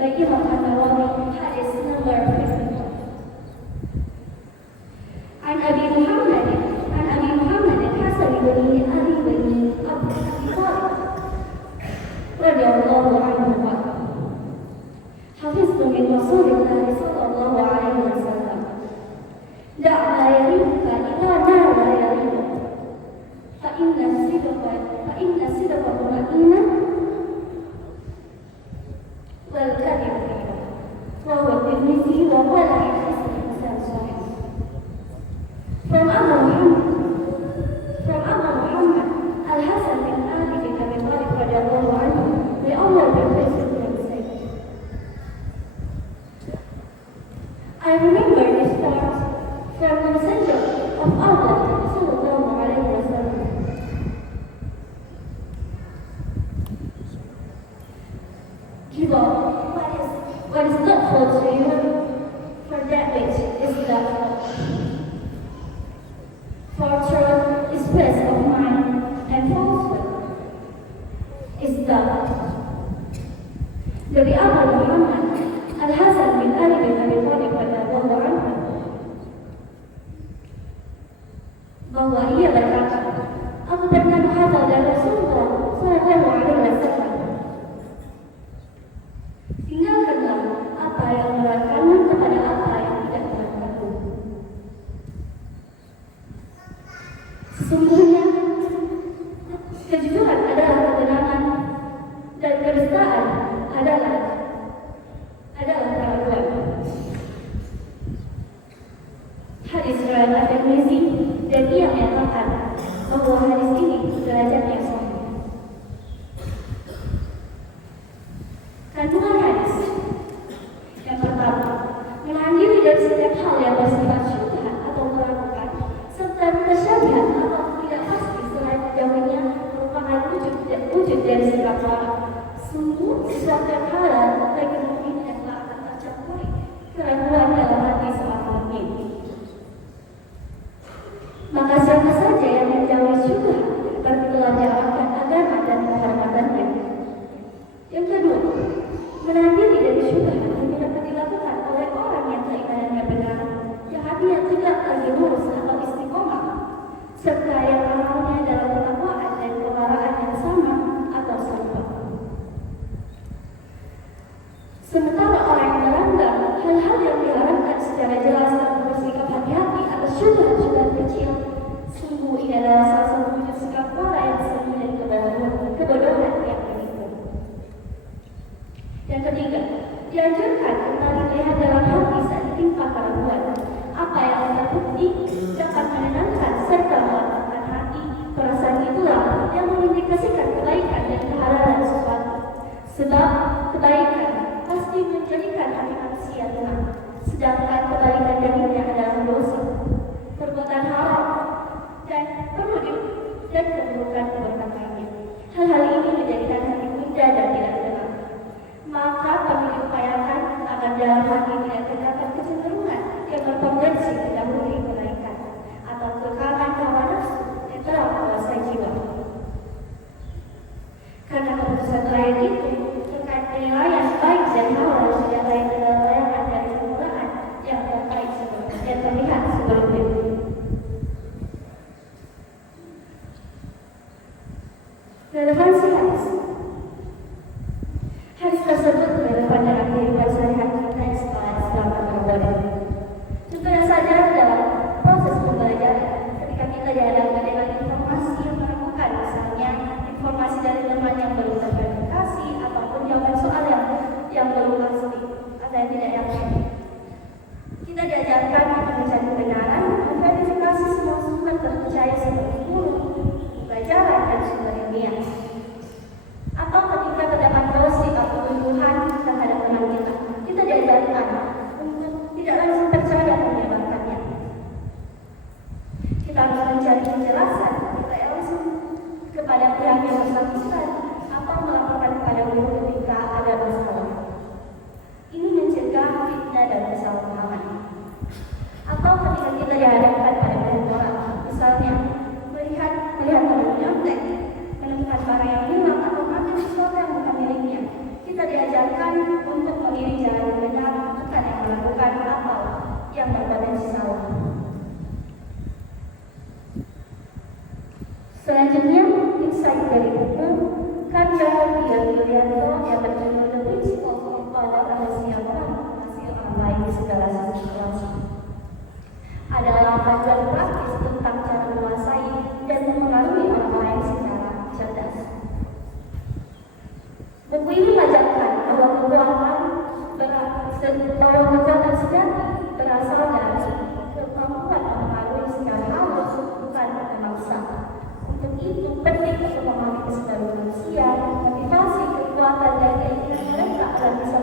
by Imam An-Nawawi, hadis number 51. An Abi Muhammad Hasan bin Ali bin Abi Thalib radhiyallahu anhu qala hafiztu min Rasulillah sallallahu alaihi wasallam da'a la yaribuka ila ma la yaribuka fa inna sidqa mutmainna wal kadhib wa huwa Tirmidzi wa qala haditsun hasan sahih. From Abu Muhammad Al-Hasan bin Ali bin Abi Thalib radhiyallahu anhu, may Allah be praised and said, I remember this part from the Messenger of Allah sallallahu alaihi wasallam. Give up what is not false to you, for that which is lawful. For truth is peace of mind, and falsehood is doubt. Dari Abu Muhammad Al-Hasan bin Ali bin Abi Thalib radhiyallahu anhu bahwa ia berkata, aku pernah menghafal dari Rasulullah sallallahu alaihi wasallam, tinggalkanlah apa yang melarangmu kepada apa yang tidak melarangmu. Sesungguhnya kejujuran adalah kebenaran dan kedustaan adalah keraguan. Hadis riwayat At-Tirmidzi, dan ia menyatakan bahwa hadis ini derajatnya sahih. Kandungan hadis yang pertama, menahan diri dari setiap hal yang bersifat syubhat atau meragukan, serta mutasyabihat atau tidak pasti selain menjauhinya merupakan wujud dari sikap orang. Sungguh sesuatu yang halal bagi mukmin yang tak akan tercampuri keraguan dalam hati seorang mukmin. Maka siapa saja yang menjauhi syubhat berarti telah diarahkan agama dan kehormatannya. Yang kedua, menahan diri dari syubhat yang dapat dilakukan oleh orang yang keimanannya benar, yang hatinya tidak lagi lurus atau istiqomah, serta yang amalnya dalam ketakwaan dan kewaraan yang sama atau serupa. Sementara orang yang melanggar hal-hal yang dilarangkan secara jelas dan bersikap hati-hati atas syubhat-syubhat kecil, sungguh ini adalah salah satu wujud sikap orang yang seni dan kebodohan yang menipu. Yang ketiga, dianjurkan kembali melihat dalam hati saat ditimpa keraguan. Apa yang terbukti dapat menenangkan serta melapangkan hati. Perasaan itulah yang mengindikasikan kebaikan dan kehalalan sesuatu. Sebab kebaikan pasti menjadikan hati manusia tenang, sedangkan kebalikan darinya adalah dosa, perbuatan haram, dan keburukan lainnya. Hal-hal ini menjadikan hati bunda dan tidak tenang. Maka perlu diupayakan agar dalam hati tidak terdapat kecenderungan yang berpotensi mendahului kebaikan atau kekalangan hawa nafsu yang telah menguasai jiwa. Karena keputusan terakhir itu terkait penilaian baik dan halal sudah lain dalam bayangan dari permulaan yang terkait yang terlihat sebelum itu. Relevansi hadis. Hadis tersebut relevan dalam kehidupan sehari-hari kita setelah Islam bermodern. Contohnya saja dalam proses pembelajaran, ketika kita dihadapkan dengan informasi yang menemukan, misalnya informasi dari teman yang belum terverifikasi ataupun jawaban soal yang belum pasti atau yang tidak yakin. Kita diajarkan untuk mencari kebenaran, memverifikasi semua sumber terpercaya seperti guru, pelajaran dan sumber ilmiah. Atau ketika terdapat gosip atau tuduhan terhadap teman kita diajarkan untuk tidak langsung percaya menyebarkannya. Kita harus mencari penjelasan, tidak langsung kepada pihak yang bersangkutan atau melaporkan kepada guru ketika ada masalah. Ini mencegah fitnah dan kesalahpahaman. Atau ketika kita dihadapkan pada banyak orang, misalnya melihat menemukan barang yang hilang atau mengambil sesuatu yang bukan miliknya, kita diajarkan untuk memilih jalan yang benar, bukan yang melakukan apa yang berpotensi salah. Selanjutnya, insight dari buku karya Dia Yulianto yang berjudul The Principles of Power Rahasia Menghasil Orang Lain di Segala Situasi adalah panduan praktis tentang cara menguasai dan memengaruhi orang lain secara cerdas. Buku ini mengajarkan bahwa kekuatan sejati berasal dari kemampuan memengaruhi secara halus, bukan memaksa. Untuk itu, penting untuk memahami keseluruhan manusia, motivasi, kekuatan, dan keinginan mereka agar bisa